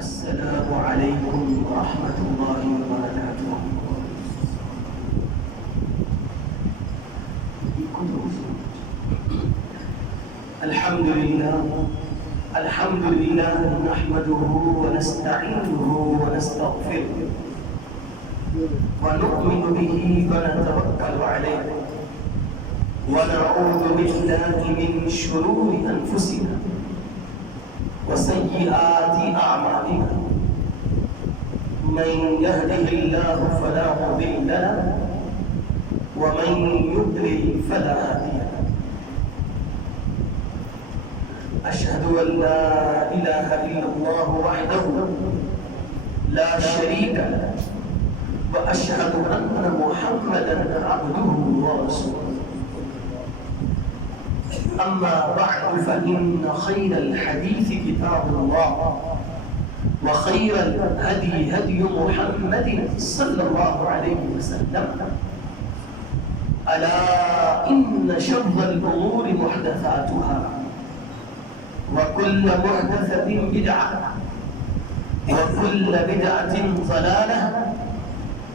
السلام علیکم ورحمۃ اللہ وبرکاتہ۔ الحمد للہ نحمده ونستعینه ونستغفره ونؤمن به ونتوکل علیہ ونعوذ باللہ من شرور انفسنا وسيئات أعمالنا من يهده الله فلا مضل له ومن يضلل فلا هادي له أشهد أن لا إله إلا الله وحده لا شريك له وأشهد أن محمدا عبده ورسوله أما بعد فإن خير الحديث كتاب الله وخير الهدي هدي محمد صلى الله عليه وسلم ألا إن شر الأمور محدثاتها وكل محدثة بدعة وكل بدعة ضلالة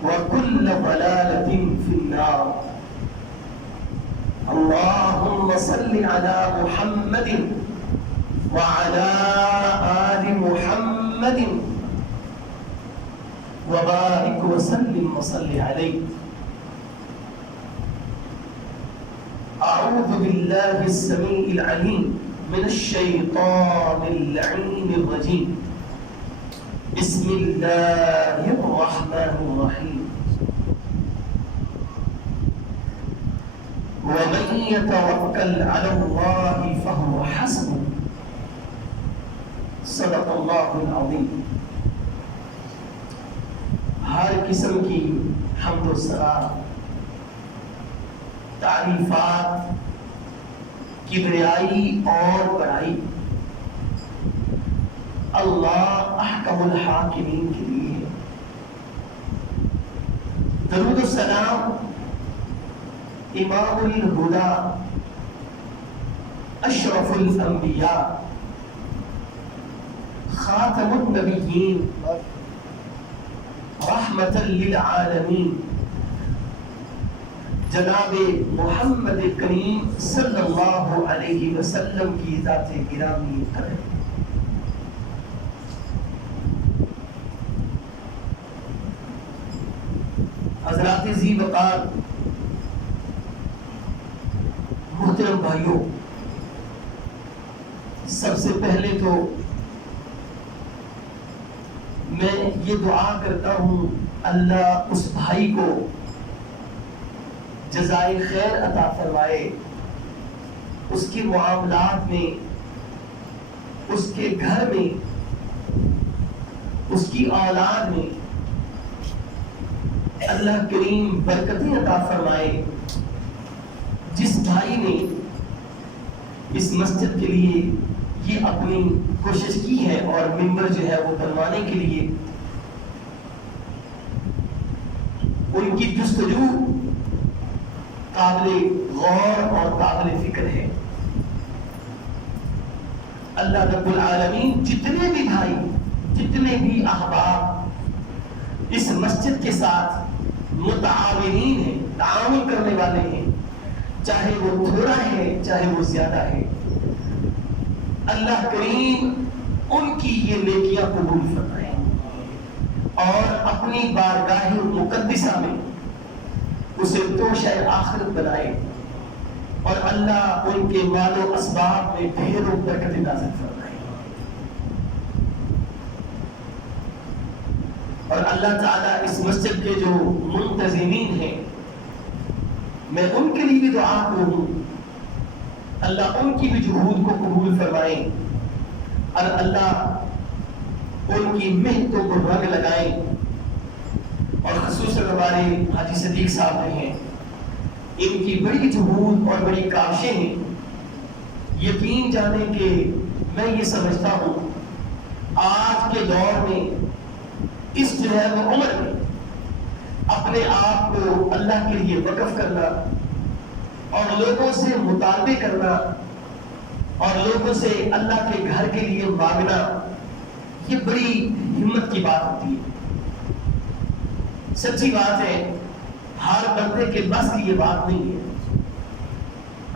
وكل ضلالة في النار۔ اللهم صل على محمد وعلى آل محمد وبارك وسلم وصل عليه۔ أعوذ بالله السميع العليم من الشيطان اللعين الرجيم، بسم الله الرحمن الرحيم۔ ومن يتوكل على الله فهو حسبه، صدق اللہ العظیم۔ ہر قسم کی حمد و ثنا، تعریفات، کبریائی اور بڑائی اللہ احکم الحاکمین کے لیے ہے۔ درود و سلام امام الہدا، اشرف الانبیاء، خاتم النبیین، رحمت للعالمین، جناب محمد کریم صلی اللہ علیہ وسلم کی ذات گرامی کرے۔ حضرات ذی وقار، محترم بھائیوں، سب سے پہلے تو میں یہ دعا کرتا ہوں اللہ اس بھائی کو جزائے خیر عطا فرمائے، اس کے معاملات میں، اس کے گھر میں، اس کی اولاد میں اللہ کریم برکتیں عطا فرمائے۔ جس بھائی نے اس مسجد کے لیے یہ اپنی کوشش کی ہے اور ممبر جو ہے وہ بنوانے کے لیے ان کی جستجو قابل غور اور قابل فکر ہے۔ اللہ رب العالمین جتنے بھی بھائی، جتنے بھی احباب اس مسجد کے ساتھ متعاونین ہیں، تعاون کرنے والے ہیں، چاہے وہ تھوڑا ہے چاہے وہ زیادہ ہے، اللہ کریم ان کی یہ نیکیاں قبول فرمائے اور اپنی بارگاہ مقدسہ میں اسے توشہ آخرت بنائے، اور اللہ ان کے مال و اسباب میں ڈھیروں برکت نازل فرمائے، اور اللہ تعالیٰ اس مسجد کے جو منتظمین ہیں، میں ان کے لیے بھی دعا کروں، اللہ ان کی بھی جہود کو قبول فرمائے، اور اللہ ان کی محنتوں کو رنگ لگائے، اور خصوصاً ہمارے حاجی صدیق صاحب ہیں، ان کی بڑی جہود اور بڑی کاوشیں ہیں۔ یقین جانے کہ میں یہ سمجھتا ہوں آج کے دور میں، اس جو ہے وہ عمر میں، اپنے آپ کو اللہ کے لیے وقف کرنا اور لوگوں سے مطالبے کرنا اور لوگوں سے اللہ کے گھر کے لیے مانگنا، یہ بڑی ہمت کی بات ہوتی ہے. سچی بات ہے ہر بندے کے بس کی یہ بات نہیں ہے.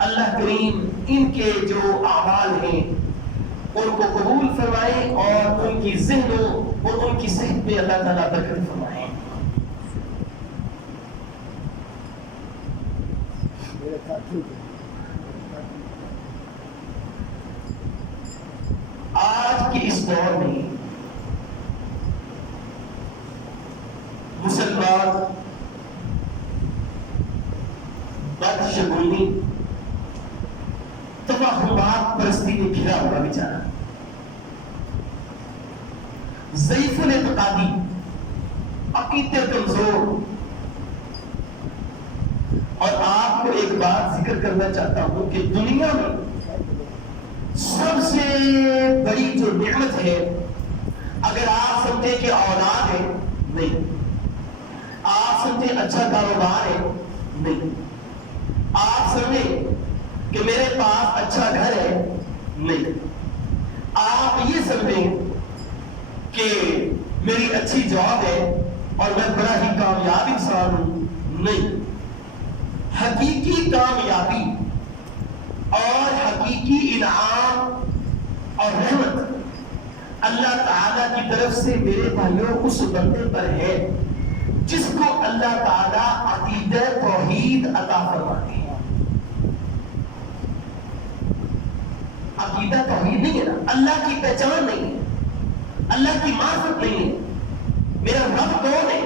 اللہ کریم ان کے جو اعمال ہیں ان کو قبول فرمائے اور ان کی ذہنوں اور ان کی صحت میں اللہ تعالیٰ برکت فرمائے. آج کے اس دور میں مسلمان بدشگونی توہمات پرستی میں گھرا ہوا بیچارہ، ضعیف الاعتقادی، عقیدے کمزور. اور آپ کو ایک بات ذکر کرنا چاہتا ہوں کہ دنیا میں سب سے بڑی جو نعمت ہے اگر آپ سمجھیں کہ اولاد ہے، نہیں. آپ سمجھیں اچھا کاروبار ہے، نہیں. آپ سمجھیں کہ میرے پاس اچھا گھر ہے، نہیں. آپ یہ سمجھیں کہ میری اچھی جاب ہے اور میں بڑا ہی کامیاب انسان ہوں، نہیں. حقیقی کامیابی اور حقیقی انعام اور رحمت اللہ تعالیٰ کی طرف سے میرے بھائیوں اس بندے پر ہے جس کو اللہ تعالیٰ عقیدہ توحید عطا فرماتے ہیں. عقیدہ توحید نہیں ہے نا، اللہ کی پہچان نہیں ہے، اللہ کی معرفت نہیں ہے. میرا رب کون ہے،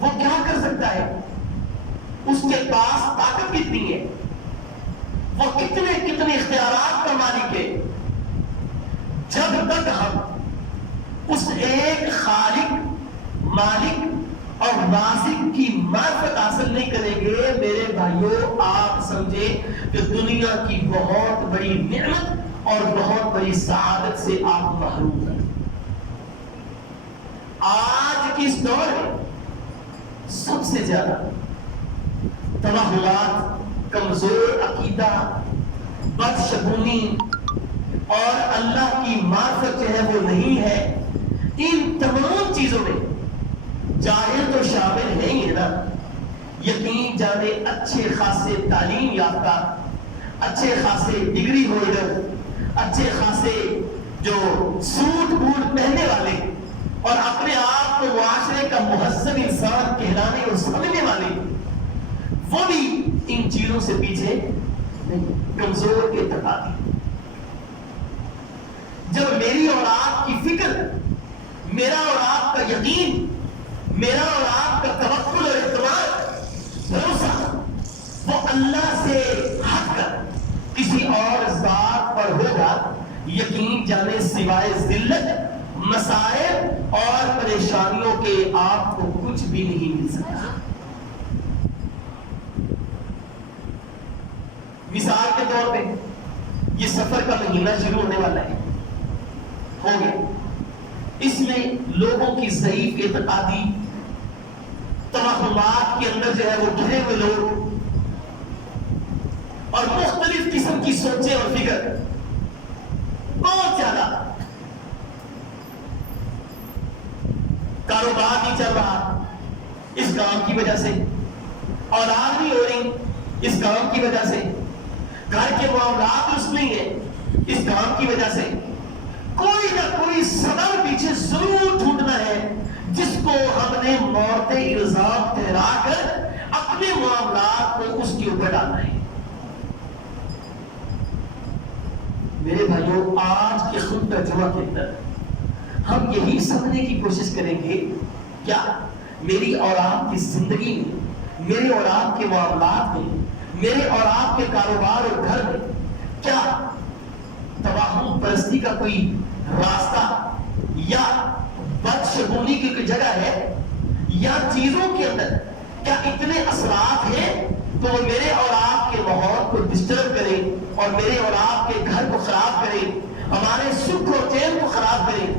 وہ کیا کر سکتا ہے، اس کے پاس طاقت کتنی ہے، وہ کتنے کتنے اختیارات کا مالک ہے. جب تک ہم اس ایک خالق، مالک اور رازق کی معرفت حاصل نہیں کریں گے میرے بھائیوں، آپ سمجھیں کہ دنیا کی بہت بڑی نعمت اور بہت بڑی سعادت سے آپ محروم ہیں. آج کی اس دور میں سب سے زیادہ توہمات، کمزور عقیدہ، بدشگونی اور اللہ کی معرفت جو ہے وہ نہیں ہے. ان تمام چیزوں میں جاہل تو شامل ہے ہی نا. یقین جانے اچھے خاصے تعلیم یافتہ، اچھے خاصے ڈگری ہولڈر، اچھے خاصے جو سوٹ بوٹ پہننے والے اور اپنے آپ کو معاشرے کا مہذب انسان کہلانے اور سمجھنے والے، وہ بھی ان چیزوں سے پیچھے نہیں. کمزور کے اعتقادی. جب میری اور آپ کی فکر، میرا اور آپ کا یقین، میرا اور آپ کا توکل اور اعتماد، بھروسہ وہ اللہ سے ہٹ کر کسی اور ذات پر ہوگا، یقین جانے سوائے ذلت، مسائب اور پریشانیوں کے آپ کو کچھ بھی نہیں مل سکتا. مثال کے طور پہ یہ سفر کا مہینہ شروع ہونے والا ہے، ہو گیا. اس میں لوگوں کی ضعیف اعتقادی، توہمات کے اندر جو ہے وہ گھرے ہوئے لوگ اور مختلف قسم کی سوچیں اور فکر بہت زیادہ. کاروبار نہیں چل رہا اس کام کی وجہ سے، اولاد نہیں ہو رہی اس کام کی وجہ سے، گھر کے معاملات درست نہیں ہے اس کام کی وجہ سے. کوئی نہ کوئی سبب پیچھے ضرور ڈھونڈنا ہے جس کو ہم نے موت الزام ٹھہرا کر اپنے معاملات کو اس کے اوپر ڈالنا ہے. میرے بھائیوں، آج کے خود ترجمہ کے اندر ہم یہی سمجھنے کی کوشش کریں گے کیا میری اور آپ کی زندگی میں، میرے اور آپ کے معاملات میں، میرے اور آپ کے کاروبار اور گھر میں کیا توہم پرستی کا کوئی راستہ یا بدشگونی کی کوئی جگہ ہے، یا چیزوں کے اندر کیا اتنے اثرات ہیں تو وہ میرے اور آپ کے ماحول کو ڈسٹرب کرے اور میرے اور آپ کے گھر کو خراب کرے، ہمارے سکھ اور چین کو خراب کرے،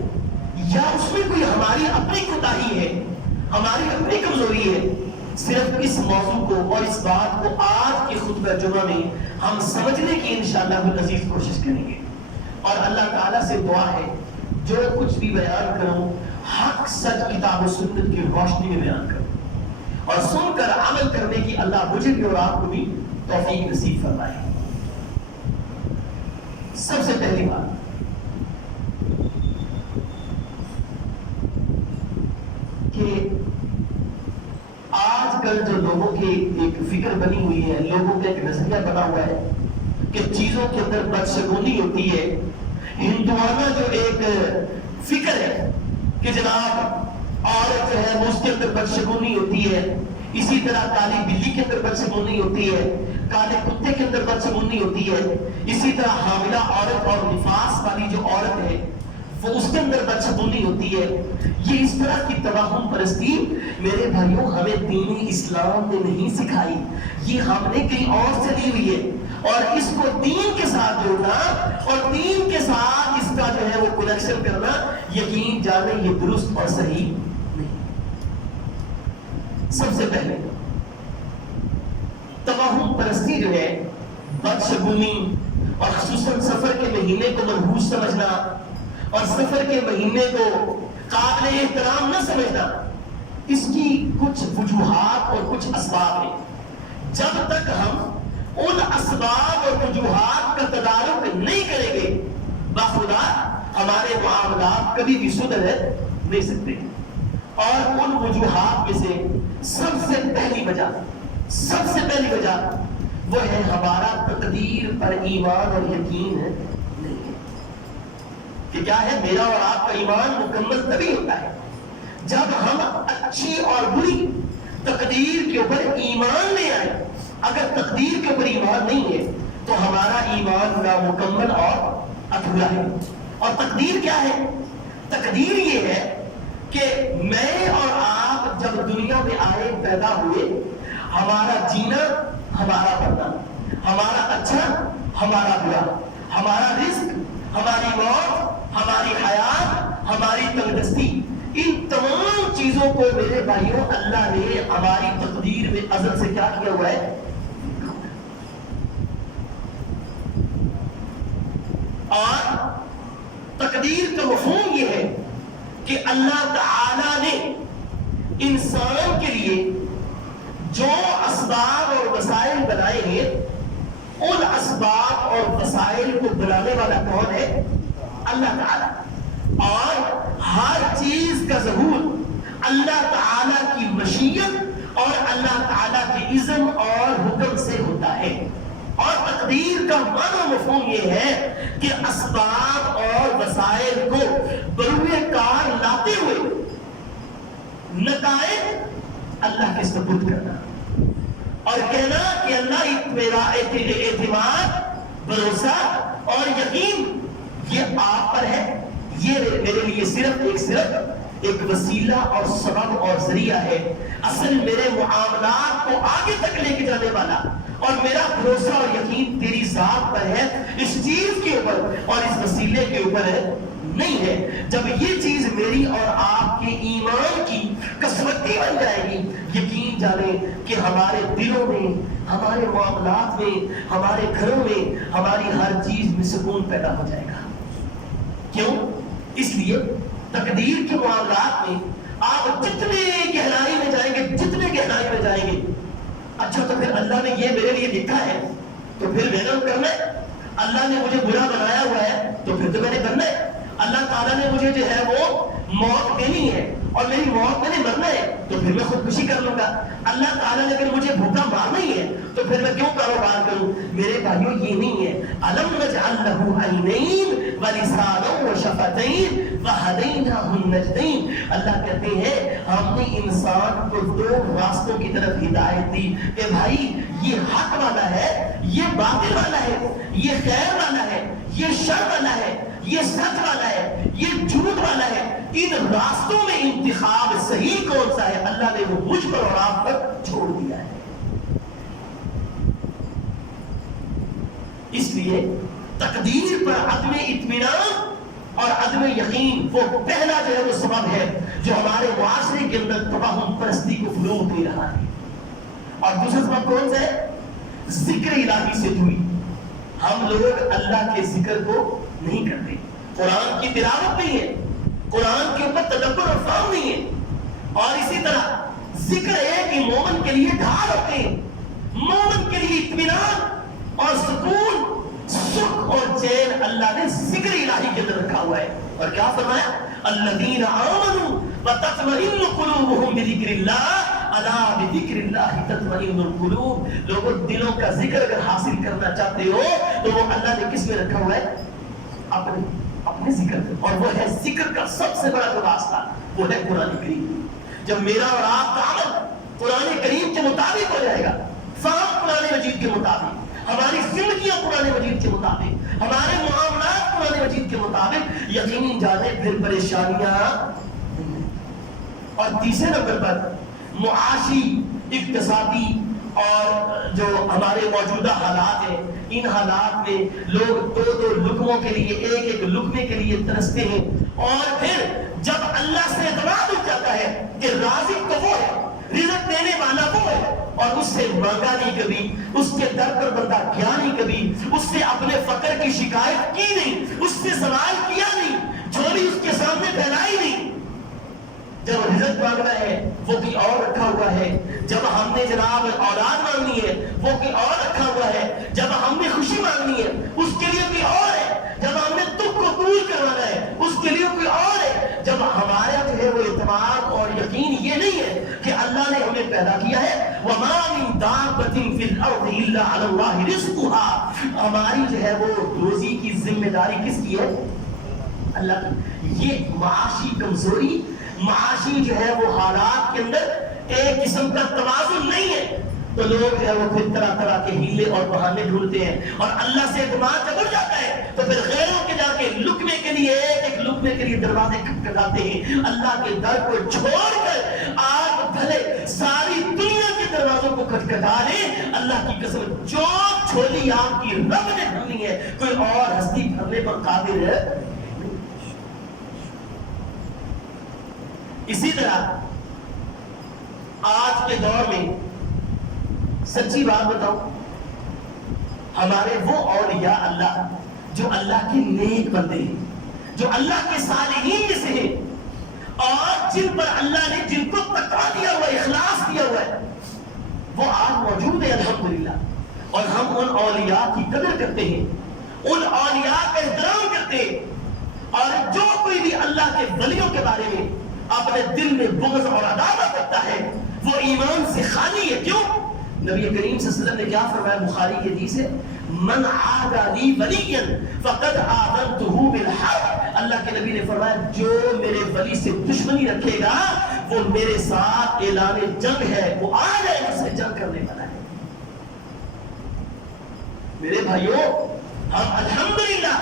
یا اس میں کوئی ہماری اپنی کوتاہی ہے، ہماری اپنی کمزوری ہے. صرف اس موضوع کو اور اس بات کو آج کی خطبہ جمعہ میں ہم سمجھنے کی انشاءاللہ العزیز کوشش کریں گے. اور اللہ تعالیٰ سے دعا ہے جو کچھ کچھ بھی بیان کروں حق سچ کتاب و سنت کی روشنی میں بیان کروں، اور سن کر عمل کرنے کی اللہ مجھے بھی اور آپ کو بھی توفیق نصیب فرمائے۔ سب سے پہلی بات کہ آج کل جو لوگوں کی ایک فکر بنی ہوئی ہے، لوگوں کا ایک نظریہ بنا ہوا ہے کہ چیزوں کے اندر بدشگونی ہوتی ہے، ہندوانہ جو ایک فکر ہے کہ جناب عورت جو ہے وہ اس کے اندر بدشگونی ہوتی ہے، اسی طرح کالی بلی کے اندر بدشگونی ہوتی ہے، کالے کتے کے اندر بدشگونی ہوتی ہے، اسی طرح حاملہ عورت اور نفاس والی جو عورت ہے وہ اس کے اندر بدشگونی ہوتی ہے۔ یہ اس طرح کی توہم پرستی میرے بھائیوں ہمیں دین اسلام نے نہیں سکھائی، یہ ہم نے کہیں اور سے لی ہوئی ہے، اور اس کو دین کے ساتھ جوڑنا اور دین کے ساتھ اس کا جو ہے وہ کنیکشن کرنا، یقین جانے یہ درست اور صحیح نہیں۔ سب سے پہلے توہم پرستی جو ہے، بدشگونی، اور خصوصاً سفر کے مہینے کو منحوس سمجھنا اور سفر کے مہینے کو قابل احترام نہ سمجھنا، اس کی کچھ وجوہات اور کچھ اسباب ہیں۔ جب تک ہم ان اسباب اور وجوہات کا تدارک نہیں کریں گے، بخدا ہمارے معاملات کبھی بھی سدھر نہیں سکتے۔ اور ان وجوہات میں سے سب سے پہلی وجہ وہ ہے ہمارا تقدیر پر ایمان اور یقین نہیں ہے۔ کہ کیا ہے؟ میرا اور آپ کا ایمان مکمل تبھی ہوتا ہے جب ہم اچھی اور بری تقدیر کے اوپر ایمان لے آئے۔ اگر تقدیر کے اوپر ایمان نہیں ہے تو ہمارا ایمان نامکمل اور ادھورا ہے۔ اور تقدیر کیا ہے؟ تقدیر یہ ہے کہ میں اور آپ جب دنیا میں آئے، پیدا ہوئے، ہمارا جینا، ہمارا مرنا، ہمارا اچھا، ہمارا برا، ہمارا رزق، ہماری موت، ہماری حیات، ہماری تندرستی، ان تمام چیزوں کو میرے بھائیوں اللہ نے ہماری تقدیر میں ازل سے کیا کیا ہوا ہے؟ اور تقدیر کا مفہوم یہ ہے کہ اللہ تعالی نے انسان کے لیے جو اسباب اور وسائل بنائے ہیں، ان اسباب اور وسائل کو بنانے والا کون ہے؟ اللہ تعالی۔ اور ہر چیز کا ظہور اللہ تعالی کی مشیت اور اللہ تعالی کے اذن اور حکم سے ہوتا ہے۔ اور تقدیر کا معنی و مفہوم یہ ہے کہ اسباب اور وسائل کو بروئے کار لاتے ہوئے نتائج اللہ کے سپرد کرنا اور کہنا کہ اللہ میرا اعتماد، بھروسہ اور یقین یہ آپ پر ہے، یہ میرے لیے صرف ایک وسیلہ اور سبب اور ذریعہ ہے، اصل میرے معاملات کو آگے تک لے کے جانے والا اور میرا بھروسہ اور یقین تیری ذات پر ہے، اس چیز کے اوپر اور اس وسیلے کے اوپر نہیں ہے۔ جب یہ چیز میری اور آپ کے ایمان کی کسوٹی بن جائے گی، یقین جانے کہ ہمارے دلوں میں، ہمارے معاملات میں، ہمارے گھروں میں، ہماری ہر چیز میں سکون پیدا ہو جائے گا۔ کیوں؟ اس لیے تقدیر کے معاملات میں آپ جتنے گہرائی میں جائیں گے، اچھا تو پھر اللہ نے یہ میرے لیے لکھا ہے تو پھر میں نے کرنا ہے، اللہ نے مجھے برا بنایا ہوا ہے تو پھر تو میں نے کرنا ہے، اللہ تعالیٰ نے مجھے جو ہے وہ موت دینی ہے اور میری موت میں نے مرنا ہے تو پھر میں خودکشی کر لوں گا، اللہ تعالیٰ نے اگر مجھے بھوکا مارنا ہی ہے تو پھر میں کیوں کاروبار کروں؟ میرے بھائیوں یہ نہیں ہے۔ الم نجعل له عینین ولسانا وشفتین وہدیناہ النجدین، اللہ کہتے ہیں ہم نے انسان کو دو راستوں کی طرف ہدایت دی کہ بھائی یہ حق والا ہے، یہ باطل والا ہے، یہ خیر والا ہے، یہ شر والا ہے، یہ سچ والا ہے، یہ جھوٹ والا ہے، ان راستوں میں انتخاب صحیح کون سا ہے اللہ نے وہ مجھ پر اور آپ پر چھوڑ دیا ہے۔ اس لیے تقدیر پر عدم اطمینان اور عدم یقین وہ پہلا جو ہے وہ سبب ہے جو ہمارے معاشرے کے اندر توہم پرستی کو فروغ دے رہا ہے۔ اور دوسرا سبب کون سا ہے؟ ذکر الہی سے دوری۔ ہم لوگ اللہ کے ذکر کو نہیں کرتے، قرآن کی تلاوت نہیں ہے، قرآن کے اوپر تدبر اور فہم نہیں ہے. اور اسی طرح ذکر ہے کہ مومن کے لیے ڈھال ہوتے ہیں, مومن کے لیے اطمینان اور سکون, سکھ اور چین اللہ نے ذکر الہی کے اندر رکھا ہوا ہے. اور کیا فرمایا؟ الذین آمنوا وتطمئن قلوبهم بذکر اللہ الا بذکر اللہ تطمئن القلوب. لوگوں دلوں کا ذکر اگر حاصل کرنا چاہتے ہو تو وہ اللہ نے کس میں رکھا ہوا ہے؟ اپنے ذکر. اور وہ ہے ذکر کا سب سے بڑا جو راستہ وہ ہے قرآن کریم. جب میرا اور آپ کا عمل قرآن کریم کے مطابق ہو جائے گا, فہم قرآن مجید کے مطابق, ہماری زندگیاں قرآن مجید کے مطابق, ہمارے معاملات قرآن مجید کے مطابق, یقینی جانے پھر پریشانیاں. اور تیسرے نمبر پر معاشی, اقتصادی اور جو ہمارے موجودہ حالات ہیں, ان حالات میں لوگ دو دو لقموں کے لیے, ایک ایک لقمے کے لیے ترستے ہیں. اور پھر جب اللہ سے اعتماد ہو جاتا ہے کہ رازق تو وہ ہے, رزق دینے والا وہ ہے, اور اس سے مانگا نہیں کبھی, اس کے در پر بندہ گیا نہیں کبھی, اس سے اپنے فقر کی شکایت کی نہیں, اس سے سوال کیا نہیں, جھولی اس کے سامنے پھیلائی نہیں. جب رزق مانگنا ہے وہ کوئی اور رکھا ہوا ہے, جب ہم نے جناب اولاد مانگنی ہے وہ کوئی اور رکھا ہوا ہے, جب ہم نے خوشی مانگنی ہے اس کے لیے کوئی اور ہے, جب ہم نے دکھ کو دور کروانا ہے اس کے لیے کوئی اور ہے. جب ہمارا جو ہے وہ اعتماد اور یقین یہ نہیں ہے کہ اللہ نے ہمیں پیدا کیا ہے, وَمَا مِن دَابَّةٍ فِي الْأَرْضِ إِلَّا عَلَى اللَّهِ رِزْقُهَا, ہماری جو ہے وہ روزی کی ذمہ داری کس کی ہے؟ اللہ کی. یہ معاشی کمزوری, معاشی جو ہے وہ حالات کے اندر ایک قسم کا توازن نہیں ہے, تو لوگ جو ہے وہ پھر طرح طرح کے ہیلے اور بہانے ڈھونڈتے ہیں. اور اللہ سے اعتماد جب اڑ جاتا ہے تو پھر غیروں کے جا کے لقمے کے لیے, ایک ایک لقمے کے لیے دروازے کھٹکھٹاتے ہیں. اللہ کے در کو چھوڑ کر آپ بھلے ساری دنیا کے دروازوں کو کھٹکھٹا لیں, اللہ کی قسم جو چھولی آپ کی رب نے بھرنی ہے کوئی اور ہستی بھرنے پر قادر ہے. اسی طرح آج کے دور میں سچی بات بتاؤں, ہمارے وہ اولیاء اللہ جو اللہ کے نیک بندے ہیں, جو اللہ کے صالحین میں سے ہیں, اور جن پر اللہ نے جن کو تقویٰ دیا ہوا ہے, اخلاص دیا ہوا ہے, وہ آج موجود ہے الحمدللہ. اور ہم ان اولیاء کی قدر کرتے ہیں, ان اولیاء کا احترام کرتے ہیں. اور جو کوئی بھی اللہ کے ولیوں کے بارے میں اپنے دل میں بغض اور عداوت رکھتا ہے وہ ایمان سے خالی ہے. کیوں؟ نبی کریم صلی اللہ علیہ وسلم نے کیا فرمایا بخاری کی حدیث ہے, من عادى لي وليا فقد آذنته بالحرب. اللہ کے نبی نے فرمایا جو میرے ولی سے دشمنی رکھے گا وہ میرے ساتھ اعلان جنگ ہے, وہ آ جائے مجھ سے جنگ کرنے والا ہے. میرے بھائیوں, ہم الحمدللہ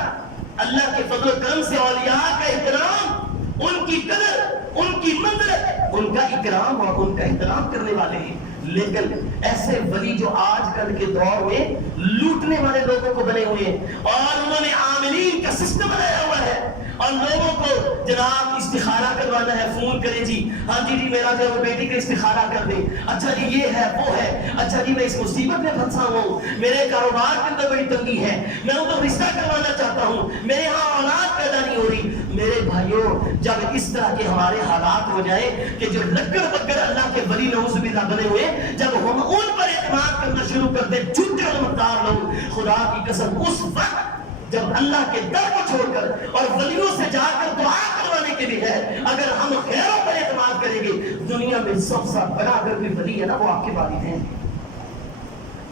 اللہ کے فضل و کرم سے اولیاء کا احترام, ان کی قدر, ان کی منزلت, ان کا اکرام اور ان کا احترام کرنے والے ہیں. لیکن ایسے ولی جو آج کل کے دور میں لوٹنے والے لوگوں کو بنے ہوئے ہیں, اور انہوں نے عاملین کا سسٹم بنایا ہوا ہے, اور لوگوں کو جناب استخارہ کروانا ہے, فون کرے جی, ہاں جی میرا جو بیٹی کا استخارہ کر دیں, اچھا جی یہ ہے وہ ہے, اچھا جی میں اس مصیبت میں پھنسا ہوں, میرے کاروبار کے اندر بڑی تنگی ہے, میں ان کو رشتہ کروانا چاہتا ہوں, میرے ہاں اولاد پیدا نہیں ہو رہی. میرے بھائیوں, جب اس طرح کے ہمارے حالات ہو جائیں کہ جو لکڑ بکڑ اللہ کے ولی نعوذ باللہ بنے ہوئے, جب ہم ان پر اعتماد کرنا شروع کر دیں, جھوٹے اور مقدار لوگ, خدا کی قسم اس وقت جب اللہ کے در کو چھوڑ کر اور ولیوں سے جا کر دعا کروانے کے لیے ہے, اگر ہم غیروں پر اعتماد کریں گے, دنیا میں سب سے بڑا اگر کوئی ولی ہے نا وہ آپ کے والدین ہیں.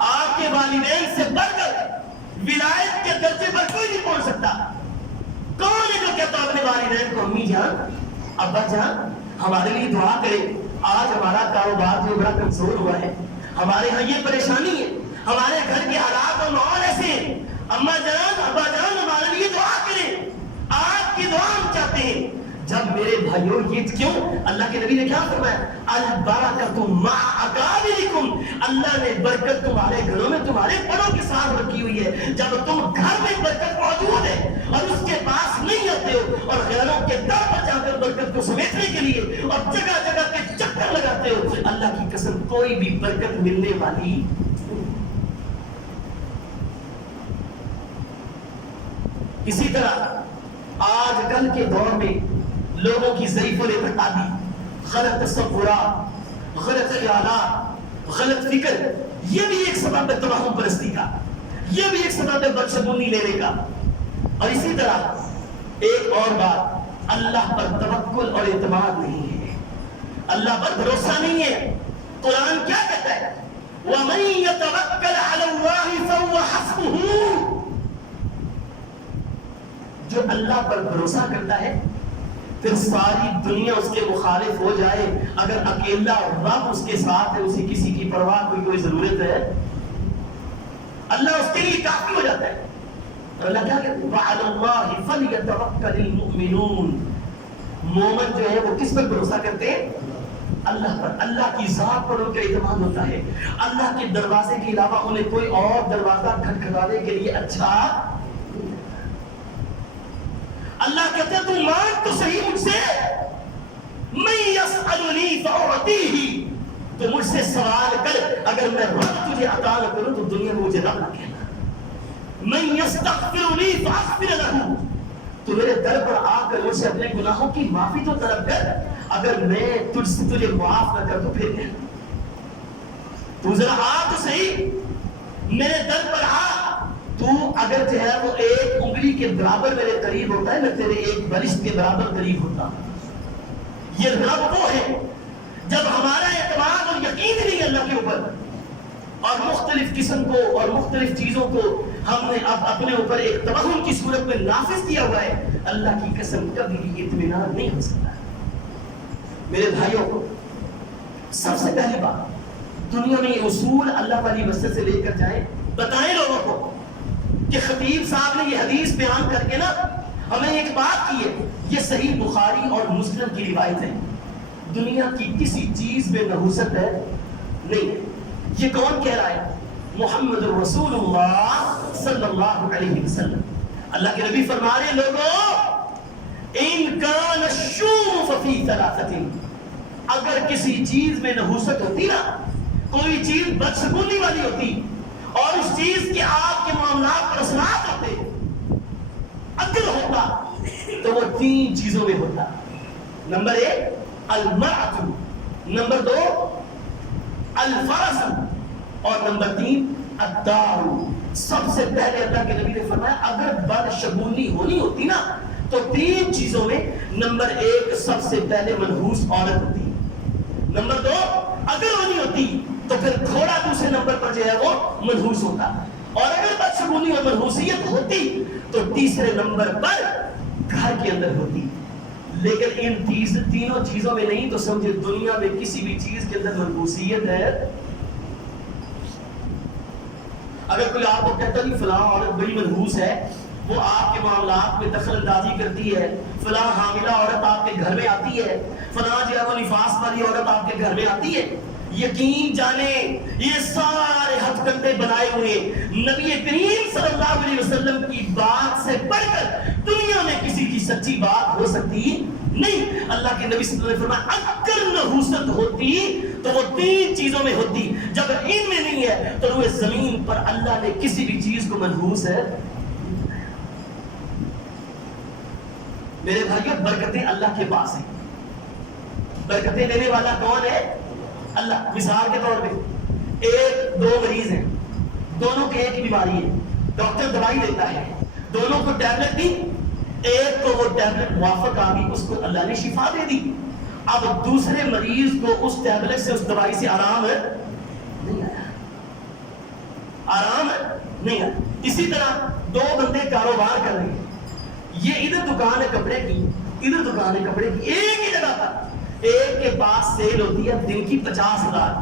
آپ کے والدین سے بڑھ کر ولایت کے درجے پر کوئی نہیں پہنچ سکتا. کون ہے جو کہتا اپنے والدین کو امی جان, ابا جان ہمارے لیے دعا کرے, آج ہمارا کاروبار جو بڑا کمزور ہوا ہے, ہمارے ہاں یہ پریشانی ہے, ہمارے گھر کے حالات اور ماحول ایسے ہیں, اما جان ابا جان ہمارے لیے دعا کریں, آپ کی دعا ہم چاہتے ہیں. جب میرے بھائیوں یہ کیوں, اللہ کے نبی نے کیا فرمایا, البرکۃ مع اکابرکم, اللہ نے برکت تمہارے گھروں میں تمہارے بڑوں کے ساتھ رکھی ہوئی ہے. جب تم گھر میں برکت موجود ہے اور اس کے پاس نہیں آتے ہو, اور غیروں کے در پر جا کر برکت کو سمیٹنے کے لیے اور جگہ جگہ کے چکر لگاتے ہو, اللہ کی قسم کوئی بھی برکت ملنے والی. اسی طرح آج کل کے دور میں لوگوں کی ضعیف الاعتقادی، غلط تصورات، غلط خیالات، غلط فکر، یہ بھی ایک سبب ہے توہم پرستی کا، یہ بھی ایک سبب ہے بدشگونی لینے کا. اور اسی طرح ایک اور بات، اللہ پر توکل اور اعتماد نہیں ہے، اللہ پر بھروسہ نہیں ہے. قرآن کیا کہتا ہے؟ وَمَن يَتَوَكَّلْ عَلَى اللَّهِ فَهُوَ حَسْبُهُ. جو اللہ پر بھروسہ کرتا ہے پھر ساری دنیا اس کے مخالف ہو جائے، اگر اکیلا رب اس کے ساتھ ہے، اسے کسی کی پرواہ کوئی ضرورت ہے؟ اللہ اس کے لیے کافی ہو جاتا ہے. اور اللہ کیا کہتے ہیں؟ وَعَلَى اللَّهِ فَلْيَتَوَكَّلِ الْمُؤْمِنُونَ. مومن جو ہے وہ کس پر بھروسہ کرتے ہیں؟ اللہ پر. اللہ کی ذات پر ان کا اعتماد ہوتا ہے. اللہ کے دروازے کے علاوہ انہیں کوئی اور دروازہ کھٹکھٹانے کے لیے اچھا. اللہ کہتے ہیں تو مانگ تو صحیح مجھ سے، مَن يَسْأَلُنِي فَأُعْطِيهِ. تو مجھ سے سوال کر، اگر میں رب تجھے عطا نہ کروں تو دنیا میں مجھے رب نہ کہنا. مَن يَسْتَغْفِرُنِي فَأَغْفِرَ لَهُ. تو میرے در پر آ کر مجھ سے اپنے گناہوں کی معافی تو طلب کر، اگر میں تجھ سے تجھے معاف نہ کر تو پھر کیا؟ تو ذرا آ تو صحیح، میرے در پر آ. تو اگر جو ہے وہ ایک انگلی کے برابر میرے قریب ہوتا ہے، میں تیرے ایک برشت کے برابر قریب ہوتا. یہ رب وہ ہے جب ہمارا اعتماد اور یقین نہیں اللہ کے اوپر، اور مختلف قسم کو اور مختلف چیزوں کو ہم نے اب اپنے اوپر ایک توہم کی صورت میں نافذ کیا ہوا ہے، اللہ کی قسم کبھی بھی اطمینان نہیں ہو سکتا. میرے بھائیوں، سب سے پہلی بات، دنیا میں یہ اصول اللہ والی مسجد سے لے کر جائیں، بتائیں لوگوں کو کہ خطیب صاحب نے یہ حدیث بیان کر کے نا ہمیں ایک بات کی ہے. یہ صحیح بخاری اور مسلم کی روایت ہے. دنیا کی کسی چیز میں نحوست ہے نہیں. یہ کون کہہ رہا ہے؟ محمد رسول اللہ صلی اللہ علیہ وسلم. اللہ کے نبی فرما رہے ہیں، لوگوں ان کان الشوم ففی ثلاثۃ. اگر کسی چیز میں نحوست ہوتی نا، کوئی چیز بدشگونی والی ہوتی اور اس چیز کے آپ کے معاملات پر اثرات ہوتے، عقل ہوتا، تو وہ تین چیزوں میں ہوتا. نمبر ایک المرأۃ، نمبر دو الفرس، اور نمبر تین الدار. سب سے پہلے اللہ کے نبی نے فرمایا اگر بدشگونی ہونی ہوتی نا تو تین چیزوں میں نمبر ایک سب سے پہلے منحوس عورت ہوتی، نمبر دو اگر ہونی ہوتی تو پھر گھوڑا دوسرے نمبر پر جو ہے وہ منحوس ہوتا، اور اگر بدشگونی اور منحوسیت ہوتی تو تیسرے نمبر پر گھر کے اندر ہوتی. لیکن ان تینوں چیزوں میں نہیں تو سمجھے دنیا میں کسی بھی چیز کے اندر منحوسیت ہے. اگر کوئی آپ کو کہتا ہے فلاں عورت بڑی منحوس ہے، وہ آپ کے معاملات میں دخل اندازی کرتی ہے، فلاں حاملہ عورت آپ کے گھر میں آتی ہے، فلاں جو ہے وہ نفاس والی عورت آپ کے گھر میں آتی ہے، یقین جانیں یہ سارے ہتھ کنڈے بنائے ہوئے نبی کریم صلی اللہ علیہ وسلم کی بات سے بڑھ کر دنیا میں کسی کی سچی بات ہو سکتی نہیں. اللہ کے نبی صلی اللہ علیہ وسلم فرمایا اگر نحوست ہوتی تو وہ تین چیزوں میں ہوتی، جب ان میں نہیں ہے تو روئے زمین پر اللہ نے کسی بھی چیز کو منحوس ہے. میرے بھائیوں، برکتیں اللہ کے پاس ہیں. برکتیں دینے والا کون ہے؟ اللہ. مثال کے طور پہ ایک دو مریض ہیں، دونوں کے ایک بیماری ہے، ڈاکٹر دوائی دیتا ہے، دونوں کو ٹیبلٹ دی، ایک کو وہ ٹیبلٹ موافق آ گئی، اس کو اللہ نے شفا دے دی. اب دوسرے مریض کو اس ٹیبلٹ سے اس دوائی سے آرام ہے نہیں آیا، آرام ہے نہیں آیا. اسی طرح دو بندے کاروبار کر رہے ہیں، یہ ادھر دکان ہے کپڑے کی، ادھر دکان ہے کپڑے کی، ایک ہی جگہ پر. ایک کے پاس سیل ہوتی ہے دن کی 50,000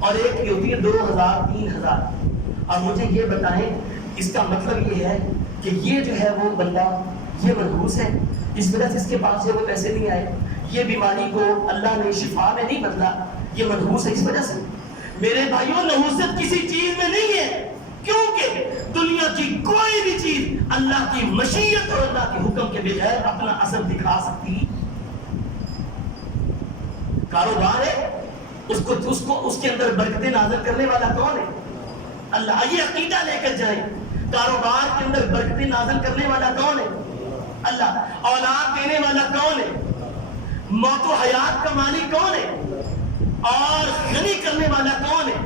اور ایک کی ہوتی ہے 2,000 3,000. اب مجھے یہ بتائیں اس کا مطلب یہ ہے کہ یہ جو ہے وہ بندہ یہ منحوس ہے، اس وجہ سے اس کے پاس جو وہ پیسے نہیں آئے، یہ بیماری کو اللہ نے شفا میں نہیں بدلا، یہ منحوس ہے اس وجہ سے. میرے بھائیوں، نحوست کسی چیز میں نہیں ہے، کیونکہ دنیا کی کوئی بھی چیز اللہ کی مشیت اور اللہ کے حکم کے بغیر اپنا اثر دکھا سکتی. کاروبار ہے، اس کے اندر برکتیں نازل کرنے والا کون ہے؟ اللہ. یہ عقیدہ لے کر جائیں، کاروبار کے اندر برکتیں نازل کرنے والا کون ہے؟ اللہ. اولاد دینے والا کون ہے؟ موت و حیات کا مالک کون ہے اور غنی کرنے والا کون ہے؟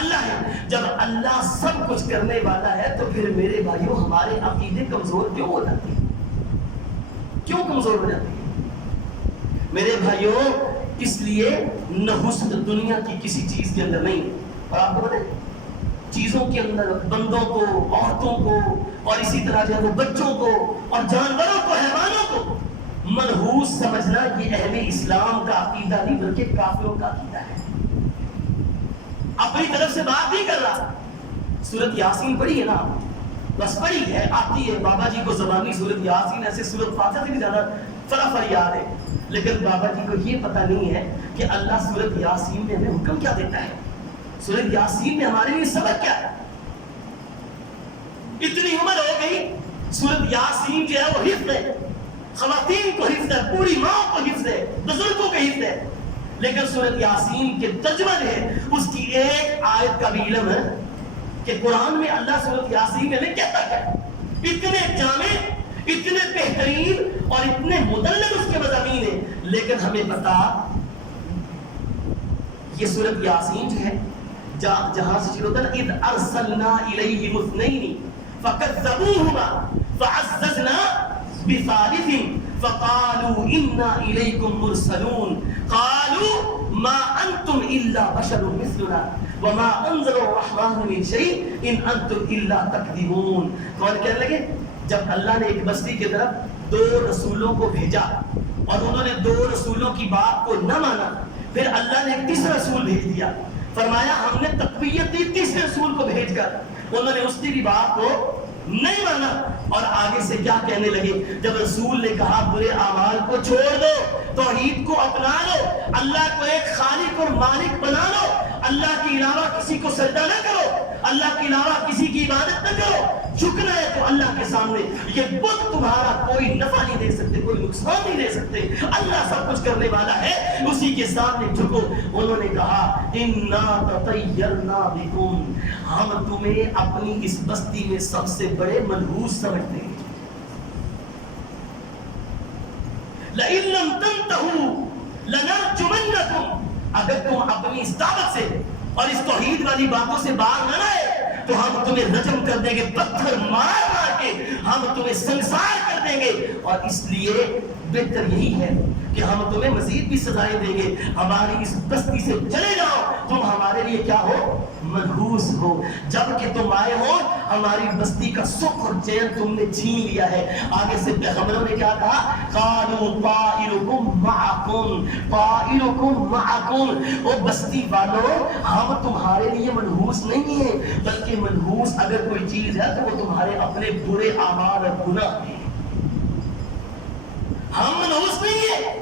اللہ ہے۔ جب اللہ سب کچھ کرنے والا ہے تو پھر میرے بھائیوں ہمارے عقیدے کمزور کیوں ہو جاتے ہیں؟ کیوں کمزور ہو جاتے ہیں میرے بھائیوں؟ اس لیے نحوست دنیا کی کسی چیز کے اندر نہیں ہے۔ اور آپ کو بتائیں چیزوں کے اندر بندوں کو، عورتوں کو، اور اسی طرح جو ہے وہ بچوں کو اور جانوروں کو، حیوانوں کو منحوس سمجھنا یہ اہل اسلام کا عقیدہ نہیں بلکہ کافروں کا عقیدہ ہے۔ اپنی طرف سے بات نہیں کر رہا۔ سورت یاسین پڑھی ہے نا، بس پڑھی ہے، آتی ہے بابا جی کو زبانی سورت یاسین ایسے سورت فاتحہ سے بھی زیادہ فٹافٹ یاد ہے، لیکن بابا جی کو یہ پتہ نہیں ہے کہ اللہ سورت یاسین میں ہمیں حکم کیا دیتا ہے، سورت یاسین میں ہمارے لیے سبق کیا ہے۔ اتنی عمر ہو گئی، سورت یاسین جو ہے وہ حفظ ہے، خواتین کو حفظ ہے، پوری ماں کو حفظ ہے، بزرگوں کو حفظ ہے، لیکن سورت یاسین کے ترجمہ جو ہے اس کی ایک آیت کا بھی علم ہے کہ قرآن میں اللہ سورت یاسین میں کہتا ہے۔ اتنے جامع، اتنے بہترین اور اتنے مدلل اس کے مضامین ہیں، لیکن ہمیں پتا یہ سورت یاسین جو ہے جہاں سے شروع ہوتا ہے اذ ارسلنا الیہم اثنین فکذبوہما فعززنا بثالث فقالوا انا الیکم مرسلون قالوا ما انتم الا بشر مثلنا وما انزل الرحمن من شیء ان انتم الا تکذبون۔ کون کہنے لگے جب اللہ نے ایک بستی کی طرف 2 رسولوں کو بھیجا اور انہوں نے 2 رسولوں کی بات کو نہ مانا، پھر اللہ نے ایک تیسرا رسول بھیج دیا، فرمایا ہم نے تقویت دی تیسرے رسول کو بھیج کر، انہوں نے اس کی بھی بات کو نہیں مانا، اور آگے سے کیا کہنے لگے جب رسول نے کہا برے اعمال کو چھوڑ دو، توحید کو اپنا لو، اللہ کو ایک خالق اور مالک بنا لو، اللہ کے علاوہ کسی کو سجدہ نہ کرو، اللہ کے علاوہ کسی کی عبادت نہ کرو، جھکنا ہے تو اللہ کے سامنے، یہ بت تمہارا کوئی نفع نہیں دے سکتے، کوئی نقصان نہیں دے سکتے، اللہ سب کچھ کرنے والا ہے، اسی کے سامنے جھکو۔ انہوں نے کہا اِنَّا تَطَيَّرْنَا بِكُمْ، ہم تمہیں اپنی اس بستی میں سب سے بڑے منحوس سمجھتے ہیں، لَإِن لَّمْ تَنْتَهُوا لَنَرْجُمَنَّكُمْ، اگر تم اپنی اس دعوت سے اور اس توحید والی باتوں سے باہر نہ آئے تو ہم تمہیں رجم کر دیں گے، پتھر مار مار کے ہم تمہیں سنسار کر دیں گے، اور اس لیے بہتر یہی ہے کہ ہم تمہیں مزید بھی سزائیں دیں گے، ہماری اس بستی سے چلے جاؤ، تم ہمارے لیے کیا ہو، منحوس ہو، جب کہ تم آئے ہو ہماری بستی کا سکھ اور چین تم نے چھین لیا ہے۔ آگے سے پیغمبروں نے کیا کہا، قالوا طائرکم معکم، طائرکم معکم، او بستی والو ہم تمہارے لیے منحوس نہیں ہیں، بلکہ منحوس اگر کوئی چیز ہے تو وہ تمہارے اپنے برے اعمال اور گناہ ہیں، ہم منحوس نہیں ہیں،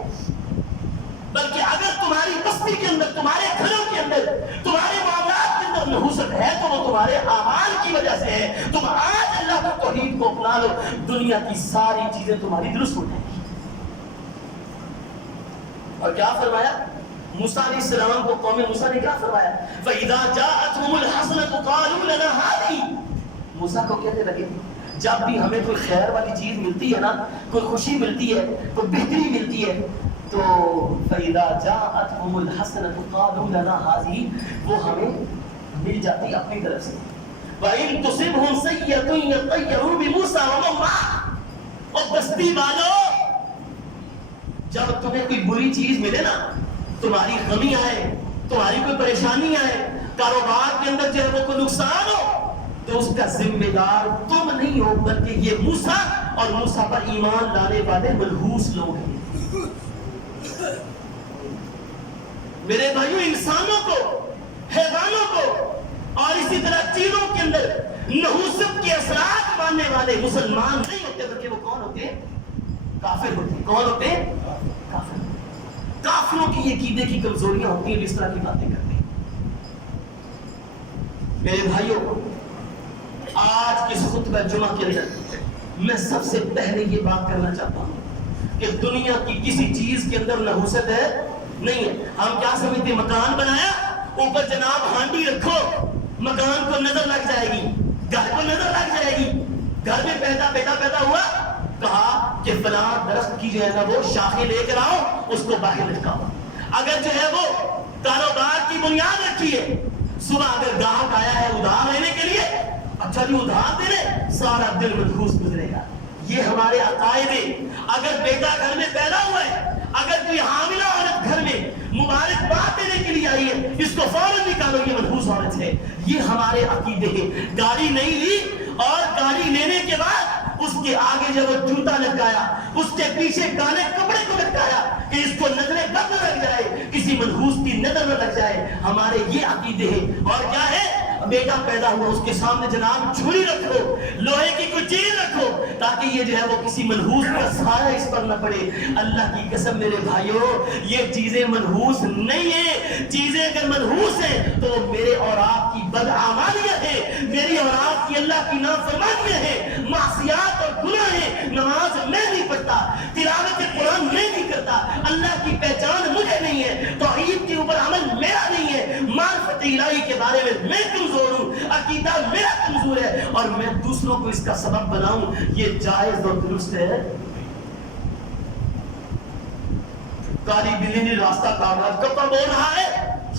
بلکہ اگر تمہاری بستی کے اندر، تمہارے گھروں کے اندر، تمہارے معاملات کے اندر نحوست ہے تو وہ تمہارے اعمال کی وجہ سے ہے۔ تم آج اللہ کی توحید کو اپنا لو، دنیا کی ساری چیزیں تمہاری درست ہو جائیں گی۔ اور کیا فرمایا موسیٰ علیہ السلام کو، قوم موسیٰ نے کیا فرمایا، فَإِذَا جَاءَتْهُمُ الْحَسَنَةُ قَالُوا لَنَا هَٰذِهِ، موسیٰ کو کہنے لگے جب بھی ہمیں کوئی خیر والی چیز ملتی ہے نا، کوئی خوشی ملتی ہے، کوئی بہتری ملتی ہے، تو فَإِذَا جَاءَتْهُمُ الْحَسَنَةُ قَالُوا لَنَا هَٰذِهِ، وہ ہمیں مل جاتی اپنی طرف سے، وَإِن تُصِبْهُمْ سَيِّئَةٌ يَطَّيَّرُوا بِمُوسَىٰ وَمَن مَّعَهُ، اور بستی والو جب تمہیں کوئی بری چیز ملے نا، تمہاری غمی آئے، تمہاری کوئی پریشانی آئے، کاروبار کے اندر جو ہے وہ کوئی نقصان ہو، تو اس کا ذمہ دار تم نہیں ہو بلکہ یہ موسیٰ اور موسیٰ پر ایمان لانے والے منحوس لوگ ہیں۔ میرے بھائیوں، انسانوں کو، حیوانوں کو اور اسی طرح چیزوں کے اندر نحوست کے اثرات ماننے والے مسلمان نہیں ہوتے، بلکہ وہ کون ہوتے ہیں، کافر ہوتے ہیں۔ کون ہوتے ہیں، کافر۔ کافروں کی یہ عقیدے کی کمزوریاں ہوتی ہیں، اس طرح کی باتیں کرتے ہیں۔ میرے بھائیوں، آج کے خطبہ جمعہ کے اندر میں سب سے پہلے یہ بات کرنا چاہتا ہوں کہ دنیا کی کسی چیز کے اندر نحوست ہے نہیں ہے۔ ہم کیا سمجھتے ہیں، مکان بنایا، اوپر جناب ہانڈی رکھو، مکان کو نظر لگ جائے گی، گھر کو نظر لگ جائے گی، گھر میں بیٹا پیدا ہوا، کہا کہ فلاں درخت کی جو ہے نا وہ شاخیں لے کر آؤ، اس کو باہر لٹکاؤ. اگر جو ہے وہ کاروبار کی بنیاد رکھی ہے، صبح اگر گاہک آیا ہے ادھار لینے کے لیے، اچھا جی ادھار دے رہے، سارا دن منحوس گزرے گا. یہ ہمارے عقائد ہیں. اگر بیٹا گھر میں پیدا ہوا ہے، اگر کوئی حاملہ عورت گھر میں مبارکباد دینے کے لیے آئی ہے، اس کو فوراً نکالو، یہ منحوس عورت ہے. یہ ہمارے عقیدے ہیں. گاڑی نہیں لی اور گاڑی لینے کے بعد اس کے آگے جب وہ جوتا لٹکایا، اس کے پیچھے کالے کپڑے کو لٹکایا کہ اس کو نظریں بد نہ لگ جائے، کسی منحوس کی نظر نہ لگ جائے. ہمارے یہ عقیدے ہیں. اور کیا ہے، بیٹا پیدا ہوا اس کے سامنے جناب چھری رکھو، لوہے کی کوئی چیز رکھو، تاکہ یہ جو ہے وہ کسی منحوس کا سایہ اس پر نہ پڑے. اللہ کی قسم میرے بھائیوں، یہ چیزیں منحوس نہیں ہیں. چیزیں اگر منحوس ہیں تو میرے اور آپ کی بدعمالیت ہے، میری اور آپ کی اللہ کی نافرمانیاں ہیں، معصیات اور گناہ ہیں. نماز میں نہیں پڑھتا، تلاوت قرآن میں نہیں کرتا، اللہ کی پہچان مجھے نہیں ہے، توحید کے اوپر عمل میرا نہیں ہے، معرفت الہی کے بارے میں کمزور ہوں، عقیدہ میرا کمزور ہے، اور میں دوسروں کو اس کا سبب بناؤں، یہ جائز اور درست ہے؟ کالی بلی نے راستہ کاغذ کب بول رہا ہے؟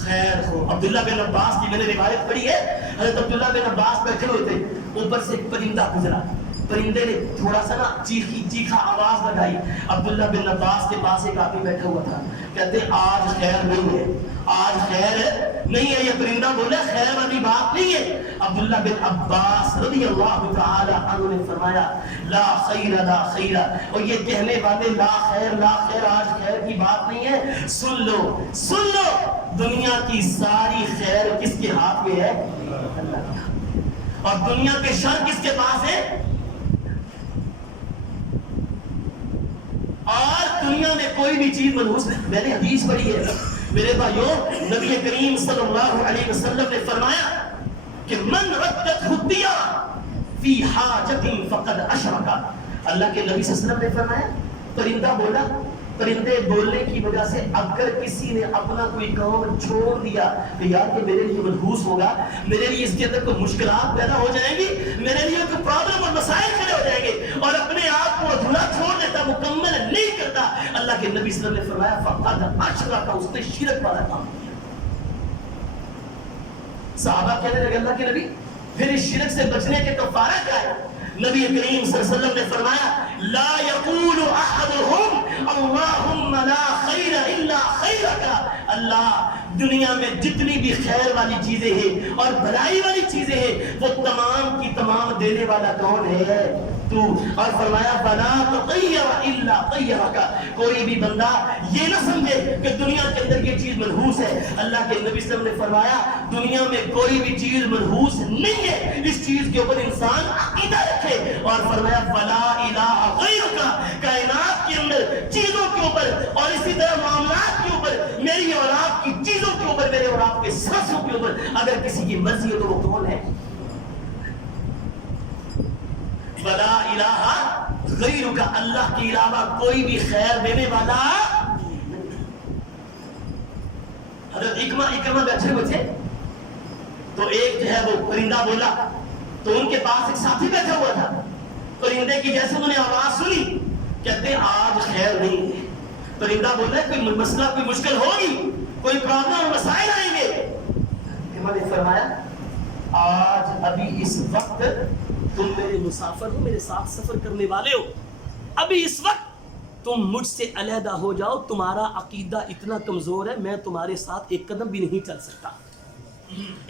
خیر ہو. عبداللہ بن عباس کی میں نے روایت پڑھی ہے، حضرت عبداللہ بن عباس بیٹھے ہوئے تھے، اوپر سے ایک پرندہ گزرا. پرندے نے تھوڑا سا نا چیخا آواز لگائی. عبداللہ بن عباس کے پاس ایک آدمی بیٹھا ہوا تھا، کہتے آج خیر نہیں ہے، آج خیر نہیں ہے. یہ پرندہ بولا خیر والی بات نہیں ہے. عبداللہ بن عباس رضی اللہ تعالی عنہ نے فرمایا لا خیر لا خیر، اور یہ کہنے والے لا خیر لا خیر، آج خیر کی بات نہیں ہے. سن لو، دنیا کی ساری خیر کس کے ہاتھ میں ہے؟ اللہ کے ہاتھ میں. اور دنیا کے شر کس کے پاس ہے؟ اور دنیا میں کوئی بھی چیز منحوس نہیں. میں نے حدیث پڑھی ہے میرے بھائیوں، نبی کریم صلی اللہ علیہ وسلم نے فرمایا کہ من ردت خدیہ فی حاجت فقد اشرک. اللہ کے نبی صلی اللہ علیہ وسلم نے فرمایا، پرندہ بولا، پرندے بولنے کی وجہ سے اگر کسی نے اپنا کوئی کام چھوڑ دیا کہ یار کہ میرے لیے منحوس ہوگا، میرے لیے اس کے اندر کوئی مشکلات پیدا ہو جائیں گی، میرے لیے کوئی پرابلم اور مسائل کھڑے ہو جائیں گے، اور اپنے آپ کو ادھورا چھوڑ دیتا، مکمل نہیں کرتا، اللہ کے نبی صلی اللہ علیہ وسلم نے فرمایا فقد اشرک، اس نے شرک والا کام کیا. صحابہ کہنے لگے اللہ کے نبی پھر اس شرک سے بچنے کے کفارہ کیا ہے؟ نبی کریم صلی اللہ علیہ وسلم نے فرمایا لا یقول احدهم اللهم لا خیر الا خیرک. اللہ دنیا میں جتنی بھی خیر والی چیزیں ہیں اور بھلائی والی چیزیں ہیں وہ تمام کی تمام دینے والا کون ہے؟ تو. اور فرمایا فلا تطیر الا طیرک. کوئی بھی بندہ یہ نہ سمجھے کہ دنیا کے اندر یہ چیز منحوس ہے. اللہ کے نبی صلی اللہ علیہ وسلم نے فرمایا دنیا میں کوئی بھی چیز منحوس نہیں ہے، اس چیز کے اوپر انسان عقیدہ رکھے. اور فرمایا فلا الہ غیرک. کائنات کے اندر چیزوں کے اوپر اور اسی طرح معاملات کے اوپر، میری اور آپ کی چیزوں کے اوپر، میرے اور آپ کے سانسوں کے اوپر اگر کسی کی مرضی ہے تو وہ کون ہے؟ ولا الہ غیرک. اللہ کے علاوہ کوئی بھی خیر دینے والا. حضرت اکرمہ بیٹھے ہوئے تھے تو ایک جو ہے وہ پرندہ بولا تو ان کے پاس ایک ساتھی بیٹھا ہوا تھا. پرندے کی جیسے انہوں نے آواز سنی کہتے آج خیر نہیں ہے. پرندہ بول رہا ہے کوئی مسئلہ کوئی مشکل ہوگی، کوئی پرابلم اور مسائل آئیں گے. اکرمہ نے فرمایا آج ابھی اس وقت تم میرے مسافر ہو، میرے ساتھ سفر کرنے والے ہو، ابھی اس وقت تم مجھ سے علیحدہ ہو جاؤ، تمہارا عقیدہ اتنا کمزور ہے میں تمہارے ساتھ ایک قدم بھی نہیں چل سکتا.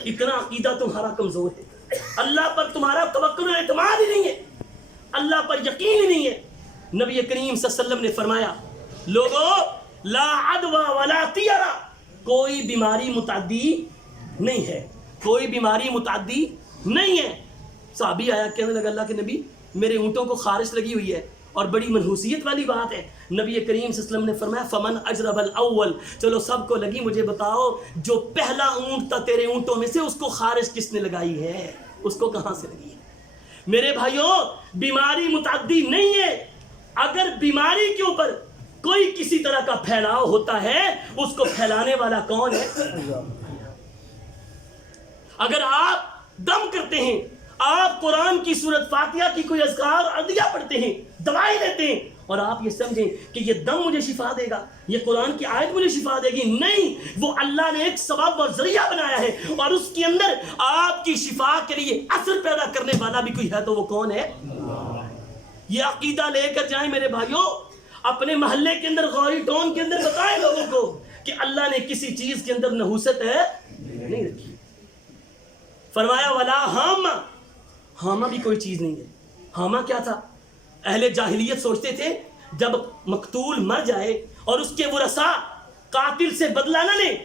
اتنا عقیدہ تمہارا کمزور ہے، اللہ پر تمہارا توکل و اعتماد ہی نہیں ہے، اللہ پر یقین ہی نہیں ہے. نبی کریم صلی اللہ علیہ وسلم نے فرمایا لوگوں لا عدوى ولا طیرہ، کوئی بیماری متعدی نہیں ہے، کوئی بیماری متعدی نہیں ہے. صحابی آیا کہنے لگا اللہ کے نبی میرے اونٹوں کو خارش لگی ہوئی ہے اور بڑی منحوسیت والی بات ہے. نبی کریم صلی اللہ علیہ وسلم نے فرمایا فمن اجرب الاول، چلو سب کو لگی، مجھے بتاؤ جو پہلا اونٹ تھا تیرے اونٹوں میں سے اس کو خارش کس نے لگائی ہے؟ اس کو کہاں سے لگی ہے؟ میرے بھائیوں بیماری متعدی نہیں ہے. اگر بیماری کے اوپر کوئی کسی طرح کا پھیلاؤ ہوتا ہے اس کو پھیلانے والا کون ہے؟ اگر آپ دم کرتے ہیں، آپ قرآن کی سورت فاتحہ کی کوئی اذکار ادعیہ پڑھتے ہیں، دوائی لیتے ہیں، اور آپ یہ سمجھیں کہ یہ دم مجھے شفا دے گا، یہ قرآن کی آیت مجھے شفا دے گی. نہیں، وہ اللہ نے ایک سبب اور ذریعہ بنایا ہے، اور اس کے اندر آپ کی شفا کے لیے اثر پیدا کرنے والا بھی کوئی ہے تو وہ کون ہے؟ یہ عقیدہ لے کر جائیں میرے بھائیوں. اپنے محلے کے اندر غوری ٹون کے اندر بتائیں لوگوں کو کہ اللہ نے کسی چیز کے اندر نحوست ہے نہیں رکھی. فرمایا ولا ہاما، ہاما بھی کوئی چیز نہیں ہے. ہاما کیا تھا؟ اہل جاہلیت سوچتے تھے جب مقتول مر جائے اور اس کے ورثاء قاتل سے بدلہ نہ لیں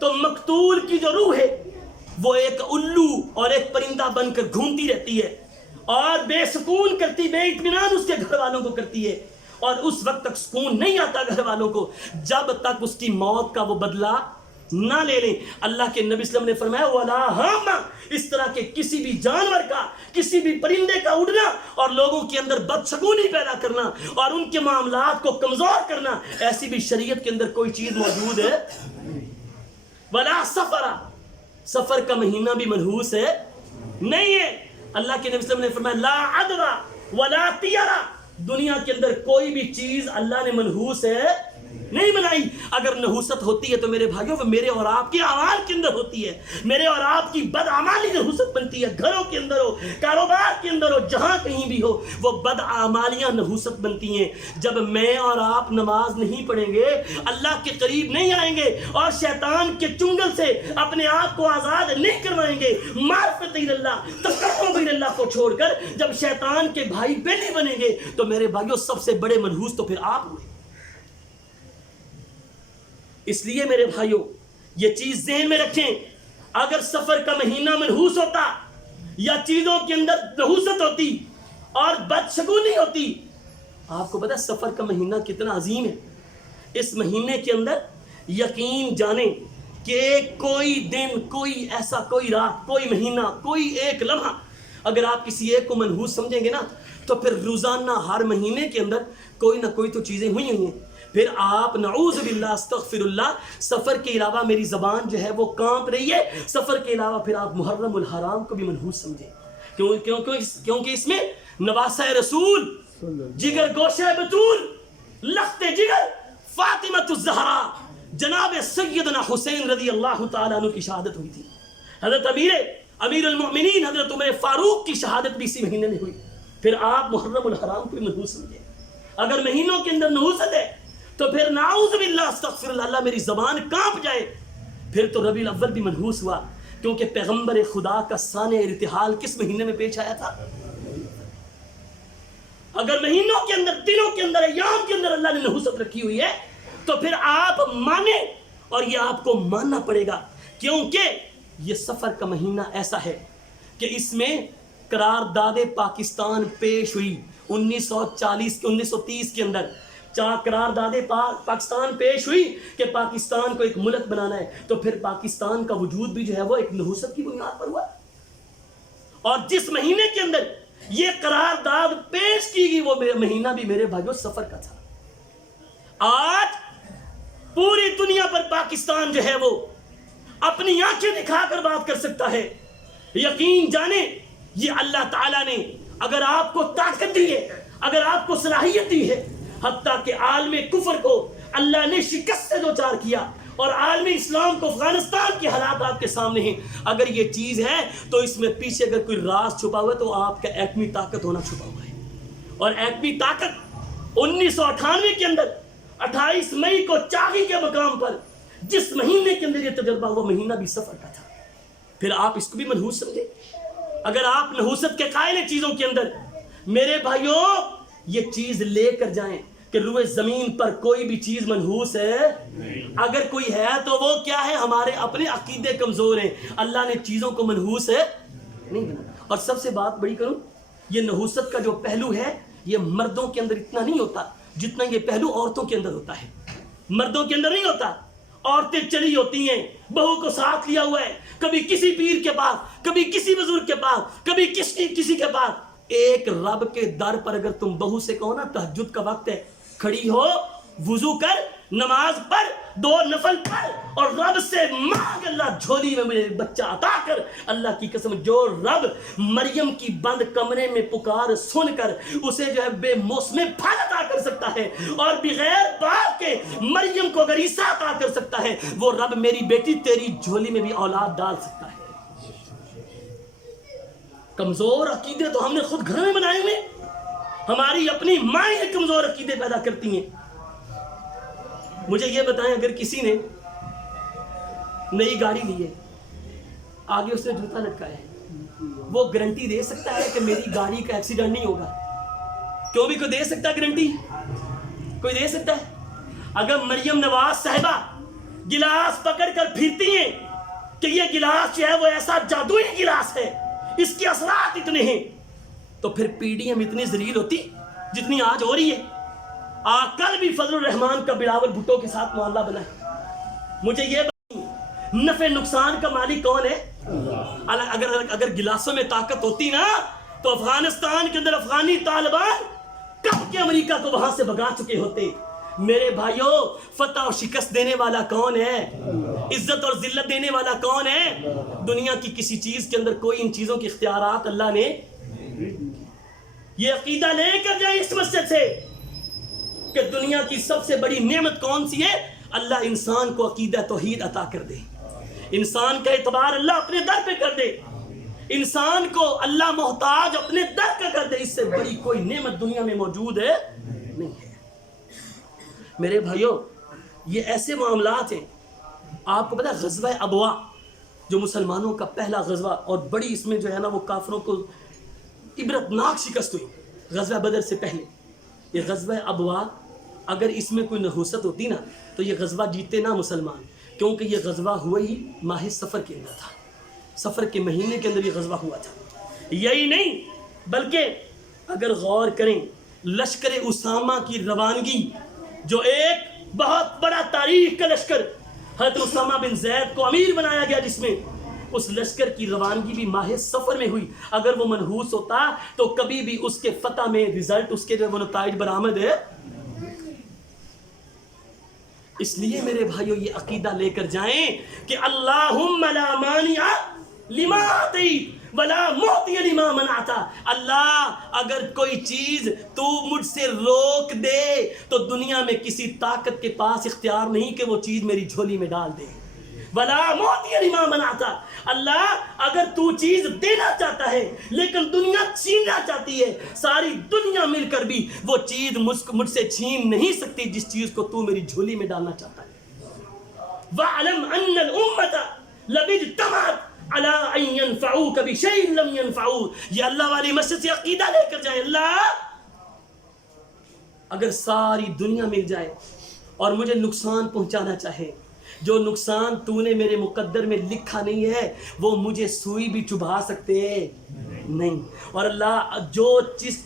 تو مقتول کی جو روح ہے وہ ایک الو اور ایک پرندہ بن کر گھومتی رہتی ہے اور بے سکون کرتی، بے اطمینان اس کے گھر والوں کو کرتی ہے، اور اس وقت تک سکون نہیں آتا گھر والوں کو جب تک اس کی موت کا وہ بدلہ نہ لے لیں. اللہ کے نبی صلی اللہ علیہ وسلم نے فرمایا ولا ہم، اس طرح کے کسی بھی جانور کا، کسی بھی پرندے کا اڑنا اور لوگوں کے اندر بدسکونی پیدا کرنا اور ان کے معاملات کو کمزور کرنا، ایسی بھی شریعت کے اندر کوئی چیز موجود ہے. ولا سفر، سفر کا مہینہ بھی منحوس ہے نہیں ہے. اللہ کے نبی صلی اللہ علیہ وسلم نے فرمایا لا عدوا ولا طیرا، دنیا کے اندر کوئی بھی چیز اللہ نے منحوس ہے نہیں بنائی. اگر نحوست ہوتی ہے تو میرے بھائیوں وہ میرے اور آپ کے اعمال کے اندر ہوتی ہے. میرے اور آپ کی بدعمالی نحوست بنتی ہے، گھروں کے اندر ہو، کاروبار کے اندر ہو، جہاں کہیں بھی ہو وہ بدعمالیاں نحوست بنتی ہیں. جب میں اور آپ نماز نہیں پڑھیں گے، اللہ کے قریب نہیں آئیں گے اور شیطان کے چنگل سے اپنے آپ کو آزاد نہیں کروائیں گے، معرفت اللہ، تقرب اللہ کو چھوڑ کر جب شیطان کے بھائی بیلی بنیں گے تو میرے بھائیوں سب سے بڑے منحوس تو پھر آپ ہوئے. اس لیے میرے بھائیوں یہ چیز ذہن میں رکھیں، اگر سفر کا مہینہ منحوس ہوتا یا چیزوں کے اندر نحوست ہوتی اور بدشگونی ہوتی. آپ کو پتا سفر کا مہینہ کتنا عظیم ہے. اس مہینے کے اندر یقین جانیں کہ کوئی دن، کوئی ایسا، کوئی رات، کوئی مہینہ، کوئی ایک لمحہ اگر آپ کسی ایک کو منحوس سمجھیں گے نا تو پھر روزانہ ہر مہینے کے اندر کوئی نہ کوئی تو چیزیں ہوئی ہیں. پھر آپ نعوذ باللہ استغفر اللہ، سفر کے علاوہ میری زبان جو ہے وہ کانپ رہی ہے، سفر کے علاوہ پھر آپ محرم الحرام کو بھی منحوس سمجھیں. کیونکہ اس میں نواسہ رسول، جگر گوشہ بطول، لخت جگر فاطمہ الزہرا جناب سیدنا حسین رضی اللہ تعالیٰ عنہ کی شہادت ہوئی تھی. حضرت امیر المؤمنین حضرت عمر فاروق کی شہادت بھی اسی مہینے میں ہوئی. پھر آپ محرم الحرام کو بھی منحوس سمجھیں. اگر مہینوں کے اندر نحوست ہے تو پھر نعوذ باللہ استغفر اللہ میری زبان کانپ جائے. پھر تو ربیع الاول بھی منحوس ہوا کیونکہ پیغمبر خدا کا سانح ارتحال کس مہینے میں پیش آیا تھا؟ اگر مہینوں کے اندر، دنوں کے اندر، ایام کے اندر اللہ نے نحوست رکھی ہوئی ہے تو پھر آپ مانیں، اور یہ آپ کو ماننا پڑے گا کیونکہ یہ سفر کا مہینہ ایسا ہے کہ اس میں قرارداد پاکستان پیش ہوئی 1930 کے اندر. قرارداد پاکستان پیش ہوئی کہ پاکستان کو ایک ملک بنانا ہے، تو پھر پاکستان کا وجود بھی جو ہے وہ ایک نحوست کی بنیاد پر ہوا. اور جس مہینے کے اندر یہ قرارداد پیش کی گئی وہ مہینہ بھی میرے بھائیوں سفر کا تھا. آج پوری دنیا پر پاکستان جو ہے وہ اپنی آنکھیں دکھا کر بات کر سکتا ہے. یقین جانیں یہ اللہ تعالیٰ نے اگر آپ کو طاقت دی ہے، اگر آپ کو صلاحیت دی ہے، حتیٰ کہ عالم کفر کو اللہ نے شکست سے دوچار کیا اور عالم اسلام کو افغانستان کے حالات آپ کے سامنے ہیں. اگر یہ چیز ہے تو اس میں پیچھے اگر کوئی راز چھپا ہوا ہے تو آپ کا ایٹمی طاقت ہونا چھپا ہوا ہے. اور ایٹمی طاقت 1998 کے اندر 28 مئی کو چاغی کے مقام پر جس مہینے کے اندر یہ تجربہ ہوا مہینہ بھی سفر کا تھا. پھر آپ اس کو بھی منحوس سمجھے. اگر آپ نحوست کے قائل ہیں چیزوں کے اندر، میرے بھائیوں یہ چیز لے کر جائیں کہ روئے زمین پر کوئی بھی چیز منحوس ہے اگر کوئی ہے تو وہ کیا ہے؟ ہمارے اپنے عقیدے کمزور ہیں. اللہ نے چیزوں کو منحوس ہے نہیں بنا. اور سب سے بات بڑی کروں، یہ نحوست کا جو پہلو ہے یہ مردوں کے اندر اتنا نہیں ہوتا جتنا یہ پہلو عورتوں کے اندر ہوتا ہے. مردوں کے اندر نہیں ہوتا. عورتیں چلی ہوتی ہیں، بہو کو ساتھ لیا ہوا ہے، کبھی کسی پیر کے پاس، کبھی کسی بزرگ کے پاس، کبھی کسی کے پاس. ایک رب کے در پر اگر تم بہو سے کہو نا تہجد کا وقت ہے، کھڑی ہو، وضو کر، نماز پڑھ، دو نفل پڑھ اور رب سے مانگ اللہ جھولی میں مجھے بچہ عطا کر. اللہ کی قسم جو رب مریم کی بند کمرے میں پکار سن کر اسے جو ہے بے موسم پھل عطا کر سکتا ہے اور بغیر باپ کے مریم کو اگر عیسیٰ عطا کر سکتا ہے وہ رب میری بیٹی تیری جھولی میں بھی اولاد ڈال سکتا ہے. کمزور عقیدے تو ہم نے خود گھر میں بنائے ہوئے. ہماری اپنی مائیں کمزور عقیدے پیدا کرتی ہیں. مجھے یہ بتائیں اگر کسی نے نئی گاڑی لی ہے آگے اس نے جوتا لٹکایا ہے وہ گارنٹی دے سکتا ہے کہ میری گاڑی کا ایکسیڈنٹ نہیں ہوگا؟ کیوں بھی کوئی دے سکتا ہے گارنٹی؟ کوئی دے سکتا ہے؟ اگر مریم نواز صاحبہ گلاس پکڑ کر پھرتی ہیں کہ یہ گلاس جو ہے وہ ایسا جادوئی گلاس ہے اس کے اثرات اتنے ہیں تو پھر پی ڈی ایم اتنی ذلیل ہوتی جتنی آج ہو رہی ہے؟ کل بھی فضل الرحمان کا بلاول بھٹو کے ساتھ معاملہ بنا ہے. مجھے یہ بتائیں نفع نقصان کا مالک کون ہے؟ اگر گلاسوں میں طاقت ہوتی نا تو افغانستان کے اندر افغانی طالبان کب کے امریکہ کو وہاں سے بھگا چکے ہوتے. میرے بھائیوں فتح اور شکست دینے والا کون ہے؟ عزت اور ذلت دینے والا کون ہے؟ دنیا کی کسی چیز کے اندر کوئی ان چیزوں کے اختیارات اللہ نے. یہ عقیدہ لے کر جائیں اس مسجد سے کہ دنیا کی سب سے بڑی نعمت کون سی ہے؟ اللہ انسان کو عقیدہ توحید عطا کر دے. انسان کا اعتبار اللہ اپنے در پہ کر دے. انسان کو اللہ محتاج اپنے در پہ کر دے. اس سے بڑی کوئی نعمت دنیا میں موجود ہے نہیں ہے. میرے بھائیوں یہ ایسے معاملات ہیں. آپ کو پتہ ہے غزوہ ابوا جو مسلمانوں کا پہلا غزوہ اور بڑی اس میں جو ہے نا وہ کافروں کو عبرتناک شکست ہوئی غزوہ بدر سے پہلے. یہ غزوہ ابوا اگر اس میں کوئی نحوست ہوتی نا تو یہ غزوہ جیتے نہ مسلمان, کیونکہ یہ غزوہ ہوا ہی ماہ سفر کے اندر تھا. سفر کے مہینے کے اندر یہ غزوہ ہوا تھا. یہی نہیں بلکہ اگر غور کریں لشکر اسامہ کی روانگی جو ایک بہت بڑا تاریخ کا لشکر حضرت اسامہ بن زید کو امیر بنایا گیا جس میں اس لشکر کی روانگی بھی ماہ سفر میں ہوئی. اگر وہ منحوس ہوتا تو کبھی بھی اس کے فتح میں رزلٹ اس کے جو نتائج برآمد ہے. اس لیے میرے بھائیو یہ عقیدہ لے کر جائیں کہ اللہم لا مانع لما اعطیت ولا معطی لما منعت. اللہ اگر کوئی چیز تو مجھ سے روک دے تو دنیا میں کسی طاقت کے پاس اختیار نہیں کہ وہ چیز میری جھولی میں ڈال دے. ولا معطی لما منعت. اللہ اگر تو چیز دینا چاہتا ہے لیکن دنیا چھیننا چاہتی ہے, ساری دنیا مل کر بھی وہ چیز مجھ سے چھین نہیں سکتی جس چیز کو تو میری جھولی میں ڈالنا چاہتا ہے. وَعْلَمْ أَنَّ الْأُمَّةَ لَوِ اجْتَمَعَتْ عَلَىٰ أَن يَنفَعُوكَ بِشَيْءٍ لَمْ يَنفَعُوكَ. یہ اللہ والی مسجد سے عقیدہ لے کر جائیں. اللہ اگر ساری دنیا مل جائے اور مجھے نقصان پہنچانا چاہے, جو نقصان تو نے میرے مقدر میں لکھا نہیں ہے وہ مجھے سوئی بھی چبھا سکتے نہیں. اور اللہ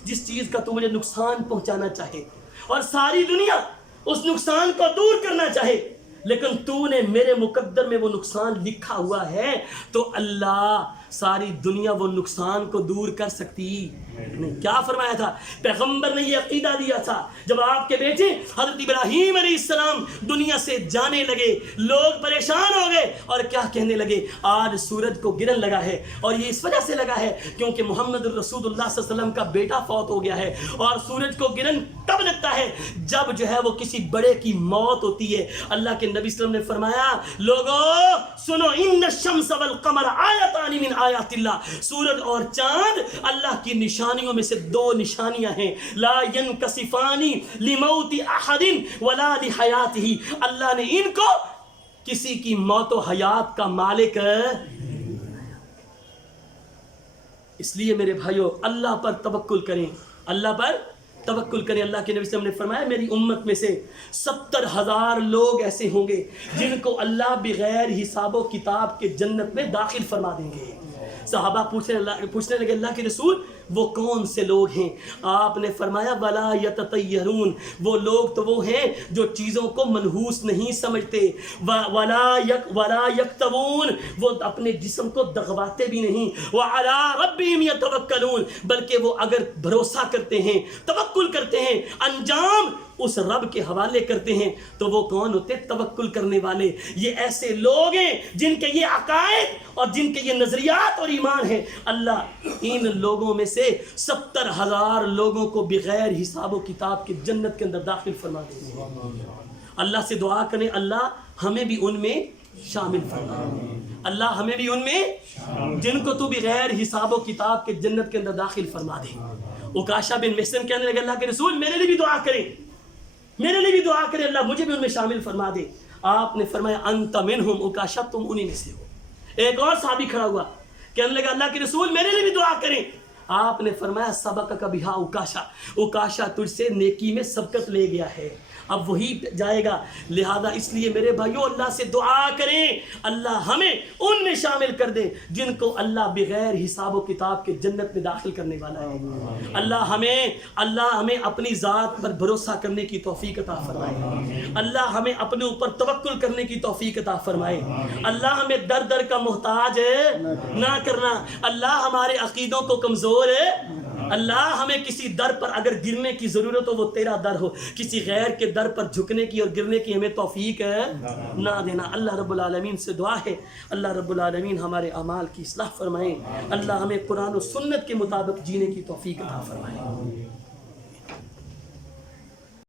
جس چیز کا تو مجھے نقصان پہنچانا چاہے اور ساری دنیا اس نقصان کو دور کرنا چاہے لیکن تو نے میرے مقدر میں وہ نقصان لکھا ہوا ہے تو اللہ ساری دنیا وہ نقصان کو دور کر سکتی نہیں. کیا فرمایا تھا پیغمبر نے یہ عقیدہ دیا تھا جب آپ کے بیٹے حضرت ابراہیم علیہ السلام دنیا سے جانے لگے, لوگ پریشان ہو گئے اور کیا کہنے لگے, آج سورج کو گرن لگا ہے اور یہ اس وجہ سے لگا ہے کیونکہ محمد الرسول اللہ صلی اللہ علیہ وسلم کا بیٹا فوت ہو گیا ہے. اور سورج کو گرن تب لگتا ہے جب جو ہے وہ کسی بڑے کی موت ہوتی ہے. اللہ کے نبی صلی اللہ علیہ وسلم نے فرمایا لوگو سنو ان الشمس والقمر آیتان من آیات اللہ. سورج اور چاند اللہ کی نشانیوں میں سے دو نشانیاں ہیں. لا ينکسفان لموت احد ولا لحیاتہ. اللہ نے ان کو کسی کی موت و حیات کا مالک. اس لیے میرے بھائیو اللہ پر توکل کریں, اللہ پر توکل کریں. اللہ کے نبی صلی اللہ علیہ وسلم نے فرمایا میری امت میں سے 70,000 لوگ ایسے ہوں گے جن کو اللہ بغیر حساب و کتاب کے جنت میں داخل فرما دیں گے. صحابہ پوچھنے لگے اللہ کے رسول وہ کون سے لوگ ہیں؟ آپ نے فرمایا ولا یتطیرون. وہ لوگ تو وہ ہیں جو چیزوں کو منحوس نہیں سمجھتے. ولا یکتوون. وہ اپنے جسم کو دغواتے بھی نہیں. وعلی ربہم یتوکلون. بلکہ وہ اگر بھروسہ کرتے ہیں توکل کرتے ہیں انجام اس رب کے حوالے کرتے ہیں تو وہ کون ہوتے ہیں؟ توکل کرنے والے. یہ ایسے لوگ ہیں جن کے یہ عقائد اور جن کے یہ نظریات اور ایمان ہے. اللہ ان لوگوں میں سے 70,000 لوگوں کو بغیر حساب و کتاب کے جنت کے اندر داخل فرما دیں گے. اللہ سے دعا کریں اللہ ہمیں بھی ان میں شامل فرما. اللہ ہمیں بھی ان میں جن کو تو بغیر حساب و کتاب کے جنت کے اندر داخل فرما دے. عکاشہ بن محصن کہنے لگے اللہ کے رسول میرے لیے بھی دعا کریں, میرے لیے بھی دعا کریں, اللہ مجھے بھی ان میں شامل فرما دے. آپ نے فرمایا انت منہم, عکاشہ تم انہی میں سے ہو. ایک اور صحابی کھڑا ہوا کہنے لگا اللہ کے رسول میرے لیے بھی دعا کریں. آپ نے فرمایا سبقک بہا عکاشہ, عکاشہ تجھ سے نیکی میں سبقت لے گیا ہے, اب وہی جائے گا. لہذا اس لیے میرے بھائیو اللہ سے دعا کریں اللہ ہمیں ان میں شامل کر دے جن کو اللہ بغیر حساب و کتاب کے جنت میں داخل کرنے والا ہے. اللہ ہمیں اپنی ذات پر بھروسہ کرنے کی توفیق عطا فرمائے. اللہ ہمیں اپنے اوپر توکل کرنے کی توفیق عطا فرمائے. اللہ ہمیں در در کا محتاج نہ کرنا. اللہ ہمارے عقیدوں کو کمزور اللہ ہمیں کسی در پر اگر گرنے کی ضرورت ہو وہ تیرا در ہو, کسی غیر کے در پر جھکنے کی اور گرنے کی ہمیں توفیق نہ دینا. اللہ رب العالمین سے دعا ہے اللہ رب العالمین ہمارے اعمال کی اصلاح فرمائیں. اللہ ہمیں قرآن و سنت کے مطابق جینے کی توفیق عطا فرمائیں.